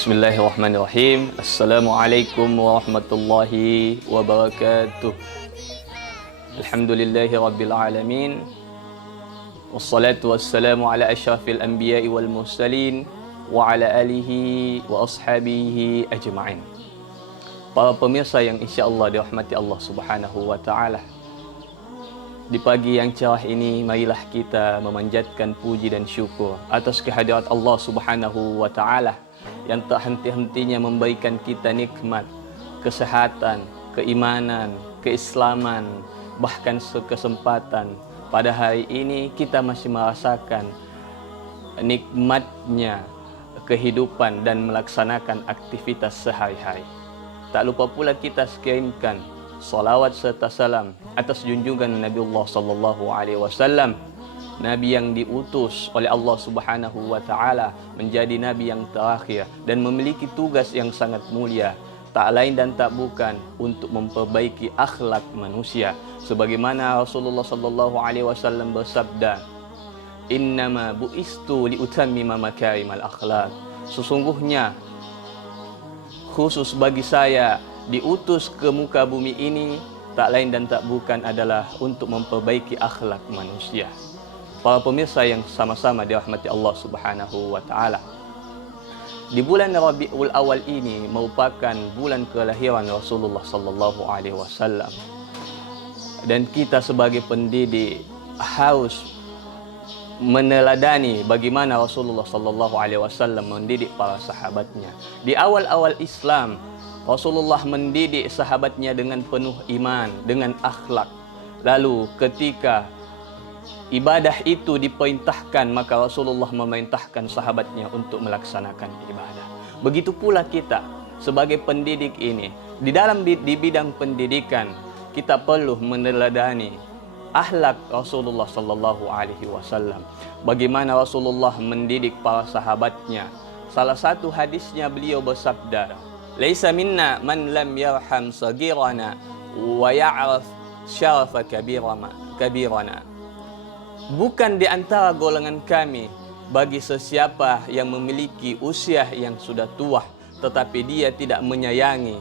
Bismillahirrahmanirrahim. Assalamualaikum warahmatullahi wabarakatuh. Alhamdulillahi rabbil alamin. Wassalatu wassalamu ala asyrafil anbiya'i wal mursalin wa ala alihi wa ashabihi ajma'in. Para pemirsa yang insya-Allah dirahmati Allah Subhanahu wa taala. Di pagi yang cerah ini, marilah kita memanjatkan puji dan syukur atas kehadirat Allah Subhanahu wa taala yang tak henti-hentinya memberikan kita nikmat, kesehatan, keimanan, keislaman, bahkan kesempatan. Pada hari ini kita masih merasakan nikmatnya kehidupan dan melaksanakan aktivitas sehari-hari. Tak lupa pula kita kirimkan salawat serta salam atas junjungan Nabiullah sallallahu alaihi wasallam, Nabi yang diutus oleh Allah Subhanahu wa taala menjadi nabi yang terakhir dan memiliki tugas yang sangat mulia, tak lain dan tak bukan untuk memperbaiki akhlak manusia, sebagaimana Rasulullah sallallahu alaihi wasallam bersabda, "Innama bu'istu liutammima makarimal akhlak." Sesungguhnya khusus bagi saya diutus ke muka bumi ini tak lain dan tak bukan adalah untuk memperbaiki akhlak manusia. Para pemirsa yang sama-sama dirahmati Allah Subhanahu wa taala. Di bulan Rabiul Awal ini merupakan bulan kelahiran Rasulullah sallallahu alaihi wasallam. Dan kita sebagai pendidik harus meneladani bagaimana Rasulullah sallallahu alaihi wasallam mendidik para sahabatnya. Di awal-awal Islam, Rasulullah mendidik sahabatnya dengan penuh iman, dengan akhlak. Lalu ketika ibadah itu diperintahkan, maka Rasulullah memerintahkan sahabatnya untuk melaksanakan ibadah. Begitu pula kita sebagai pendidik ini, di bidang pendidikan kita perlu meneladani akhlak Rasulullah sallallahu alaihi wasallam. Bagaimana Rasulullah mendidik para sahabatnya. Salah satu hadisnya beliau bersabda, "Laisa minna man lam yarham sagirana wa ya'raf syarafa kabirana." Bukan di antara golongan kami bagi sesiapa yang memiliki usia yang sudah tua, tetapi dia tidak menyayangi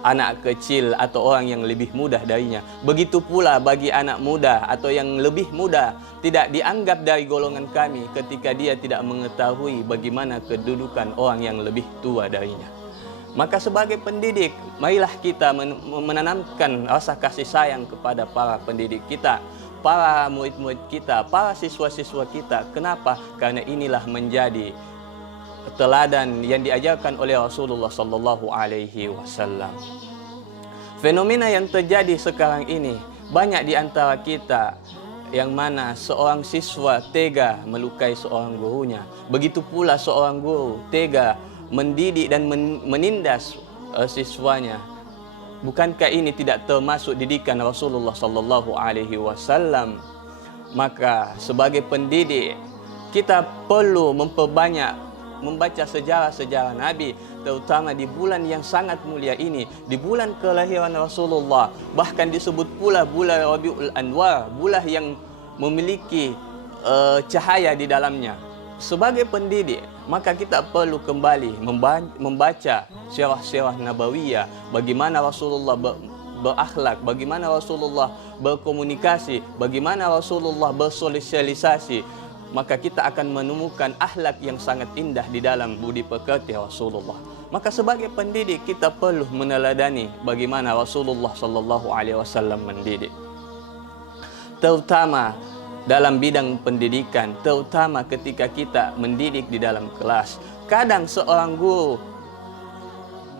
anak kecil atau orang yang lebih muda darinya. Begitu pula bagi anak muda atau yang lebih muda, tidak dianggap dari golongan kami ketika dia tidak mengetahui bagaimana kedudukan orang yang lebih tua darinya. Maka sebagai pendidik, marilah kita menanamkan rasa kasih sayang kepada para pendidik kita, para murid-murid kita, para siswa-siswa kita. Kenapa? Karena inilah menjadi teladan yang diajarkan oleh Rasulullah sallallahu alaihi wasallam. Fenomena yang terjadi sekarang ini, banyak di antara kita yang mana seorang siswa tega melukai seorang gurunya. Begitu pula seorang guru tega mendidik dan menindas siswanya. Bukankah ini tidak termasuk didikan Rasulullah sallallahu alaihi wasallam? Maka sebagai pendidik kita perlu memperbanyak membaca sejarah-sejarah Nabi, terutama di bulan yang sangat mulia ini, di bulan kelahiran Rasulullah. Bahkan disebut pula bulan Rabiul Anwar, bulan yang memiliki cahaya di dalamnya. Sebagai pendidik, maka kita perlu kembali membaca sirah-sirah nabawiyah, bagaimana Rasulullah berakhlak, bagaimana Rasulullah berkomunikasi, bagaimana Rasulullah bersosialisasi. Maka kita akan menemukan akhlak yang sangat indah di dalam budi pekerti Rasulullah. Maka sebagai pendidik kita perlu meneladani bagaimana Rasulullah sallallahu alaihi wasallam mendidik. Terutama dalam bidang pendidikan, terutama ketika kita mendidik di dalam kelas. Kadang seorang guru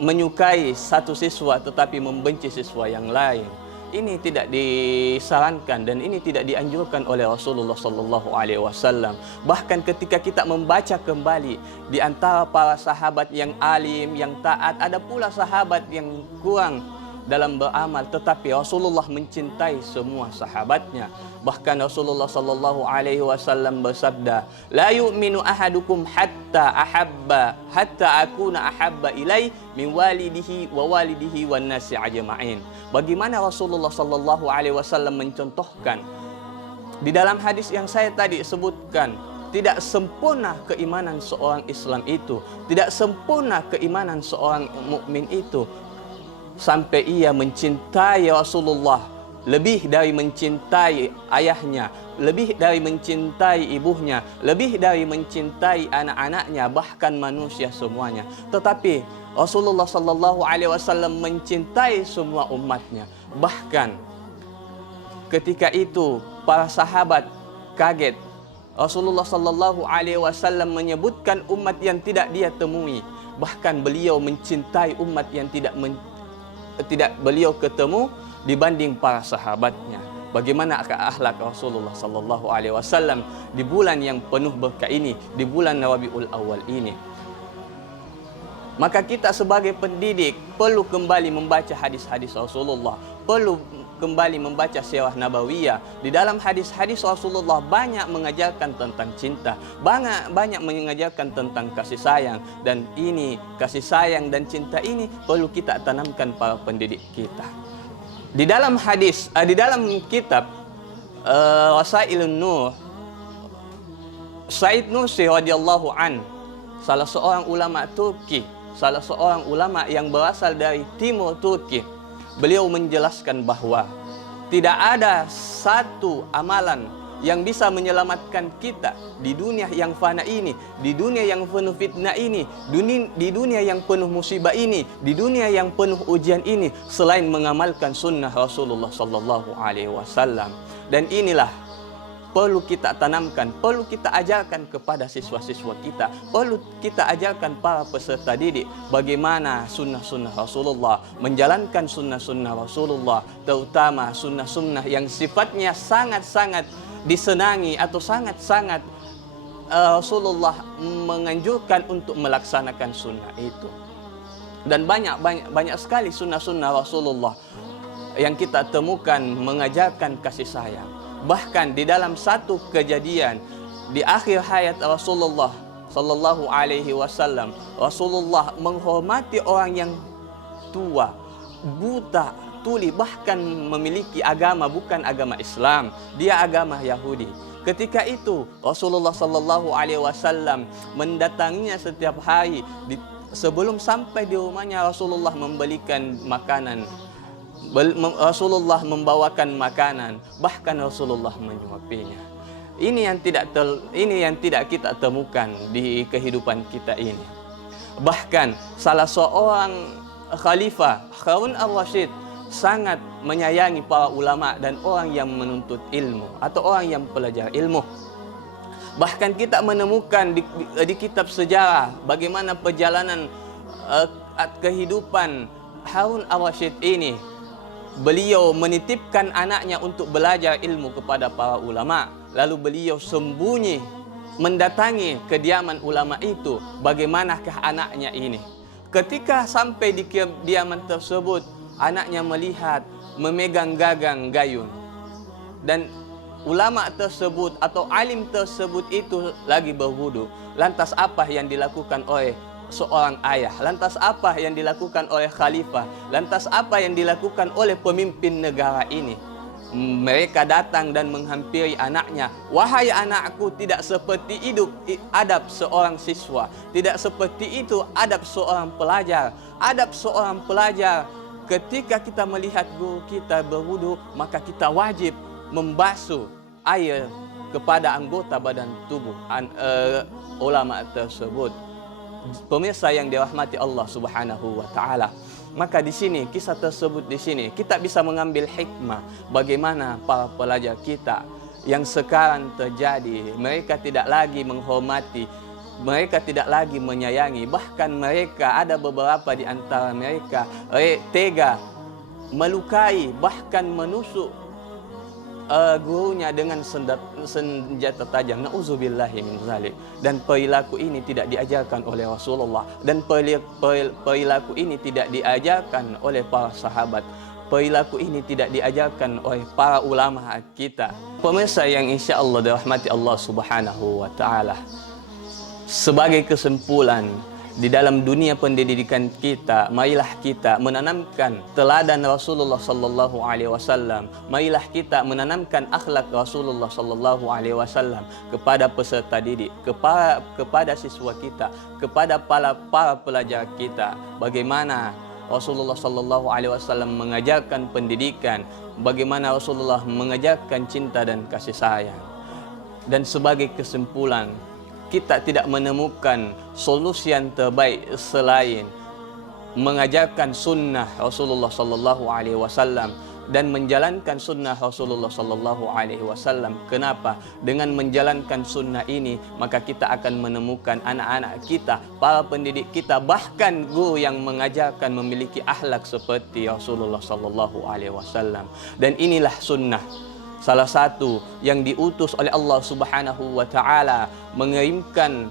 menyukai satu siswa tetapi membenci siswa yang lain. Ini tidak disarankan dan ini tidak dianjurkan oleh Rasulullah sallallahu alaihi wasallam. Bahkan ketika kita membaca kembali di antara para sahabat yang alim, yang taat, ada pula sahabat yang kurang dalam beramal, tetapi Rasulullah mencintai semua sahabatnya. Bahkan Rasulullah sallallahu alaihi wasallam bersabda, "La yu'minu ahadukum hatta akuna ahabba ilai min walidihi wan nasi ajma'in." Bagaimana Rasulullah sallallahu alaihi wasallam mencontohkan di dalam hadis yang saya tadi sebutkan, tidak sempurna keimanan seorang Islam itu, tidak sempurna keimanan seorang mukmin itu sampai ia mencintai Rasulullah lebih dari mencintai ayahnya, lebih dari mencintai ibunya, lebih dari mencintai anak-anaknya, bahkan manusia semuanya. Tetapi Rasulullah sallallahu alaihi wasallam mencintai semua umatnya. Bahkan ketika itu para sahabat kaget. Rasulullah sallallahu alaihi wasallam menyebutkan umat yang tidak dia temui. Bahkan beliau mencintai umat yang tidak beliau ketemu dibanding para sahabatnya. Bagaimana akhlak Rasulullah sallallahu alaihi wasallam di bulan yang penuh berkah ini, di bulan Rabiul Awal ini. Maka kita sebagai pendidik perlu kembali membaca hadis-hadis Rasulullah, perlu kembali membaca sirah nabawiyah. Di dalam hadis-hadis Rasulullah banyak mengajarkan tentang cinta, banyak mengajarkan tentang kasih sayang, dan ini kasih sayang dan cinta ini perlu kita tanamkan para pendidik kita. Di dalam hadis, di dalam kitab Wasailun Nur, Said Nursi radhiyallahu an, salah seorang ulama Turki, salah seorang ulama yang berasal dari timur Turki, beliau menjelaskan bahwa tidak ada satu amalan yang bisa menyelamatkan kita di dunia yang fana ini, di dunia yang penuh fitnah ini, di dunia yang penuh musibah ini, di dunia yang penuh ujian ini, selain mengamalkan sunnah Rasulullah sallallahu alaihi wasallam. Dan inilah perlu kita tanamkan, perlu kita ajarkan kepada siswa-siswa kita, perlu kita ajarkan para peserta didik bagaimana sunnah-sunnah Rasulullah, menjalankan sunnah-sunnah Rasulullah, terutama sunnah-sunnah yang sifatnya sangat-sangat disenangi atau sangat-sangat Rasulullah menganjurkan untuk melaksanakan sunnah itu. Dan banyak sekali sunnah-sunnah Rasulullah yang kita temukan mengajarkan kasih sayang. Bahkan di dalam satu kejadian di akhir hayat Rasulullah sallallahu alaihi wasallam, Rasulullah menghormati orang yang tua, buta, tuli, bahkan memiliki agama bukan agama Islam, dia agama Yahudi. Ketika itu Rasulullah sallallahu alaihi wasallam mendatanginya setiap hari. Sebelum sampai di rumahnya, Rasulullah membelikan makanan, Rasulullah membawakan makanan, bahkan Rasulullah menyuapinya. Ini yang tidak kita temukan di kehidupan kita ini. Bahkan salah seorang khalifah, Harun al-Rashid, sangat menyayangi para ulama dan orang yang menuntut ilmu atau orang yang belajar ilmu. Bahkan kita menemukan di kitab sejarah bagaimana perjalanan kehidupan Harun al-Rashid ini. Beliau menitipkan anaknya untuk belajar ilmu kepada para ulama. Lalu beliau sembunyi mendatangi kediaman ulama itu. Bagaimanakah anaknya ini? Ketika sampai di kediaman tersebut, anaknya melihat memegang gagang gayung. Dan ulama tersebut atau alim tersebut itu lagi berwudu. Lantas apa yang dilakukan oleh seorang ayah? Lantas apa yang dilakukan oleh khalifah? Lantas apa yang dilakukan oleh pemimpin negara ini? Mereka datang dan menghampiri anaknya. Wahai anakku, tidak seperti itu adab seorang siswa, tidak seperti itu adab seorang pelajar. Adab seorang pelajar, ketika kita melihat guru kita berwudu, maka kita wajib membasuh air kepada anggota badan tubuh ulama tersebut. Pemirsa yang dirahmati Allah Subhanahu wa taala, maka di sini kisah tersebut di sini kita bisa mengambil hikmah bagaimana para pelajar kita yang sekarang terjadi, mereka tidak lagi menghormati, mereka tidak lagi menyayangi, bahkan mereka ada beberapa di antara mereka tega melukai bahkan menusuk gurunya dengan senjata tajam. Nauzubillahi min zalik. Dan perilaku ini tidak diajarkan oleh Rasulullah, dan perilaku ini tidak diajarkan oleh para sahabat. Perilaku ini tidak diajarkan oleh para ulama kita. Pemirsa yang insyaallah dirahmati Allah Subhanahu wa taala. Sebagai kesimpulan, di dalam dunia pendidikan kita, marilah kita menanamkan teladan Rasulullah sallallahu alaihi wasallam. Marilah kita menanamkan akhlak Rasulullah sallallahu alaihi wasallam kepada peserta didik, kepada siswa kita, kepada para pelajar kita. Bagaimana Rasulullah sallallahu alaihi wasallam mengajarkan pendidikan, bagaimana Rasulullah mengajarkan cinta dan kasih sayang. Dan sebagai kesimpulan, kita tidak menemukan solusi yang terbaik selain mengajarkan sunnah Rasulullah sallallahu alaihi wasallam dan menjalankan sunnah Rasulullah sallallahu alaihi wasallam. Kenapa? Dengan menjalankan sunnah ini, maka kita akan menemukan anak-anak kita, para pendidik kita, bahkan guru yang mengajarkan memiliki akhlak seperti Rasulullah sallallahu alaihi wasallam. Dan inilah sunnah, salah satu yang diutus oleh Allah Subhanahu wa taala, mengirimkan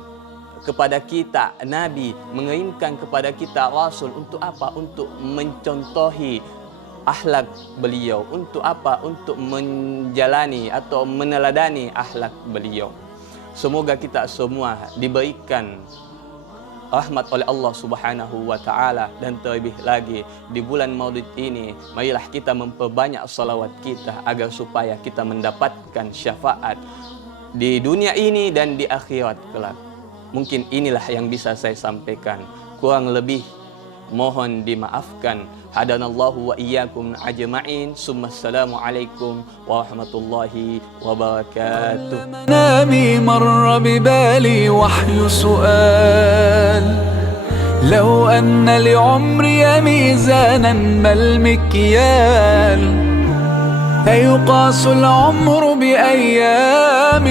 kepada kita nabi, mengirimkan kepada kita rasul. Untuk apa? Untuk mencontohi akhlak beliau. Untuk apa? Untuk menjalani atau meneladani akhlak beliau. Semoga kita semua diberikan rahmat oleh Allah Subhanahu wa taala, dan terlebih lagi di bulan Maulid ini, marilah kita memperbanyak salawat kita agar supaya kita mendapatkan syafaat di dunia ini dan di akhirat kelak. Mungkin inilah yang bisa saya sampaikan. Kurang lebih mohon dimaafkan. Hadanallahu wa iyyakum ajma'in. Assalamu alaikum warahmatullahi wabarakatuh. منامي مر ببالي وحي سؤال لو أن لعمري ميزانا ما المكيال أيقاس العمر بأيام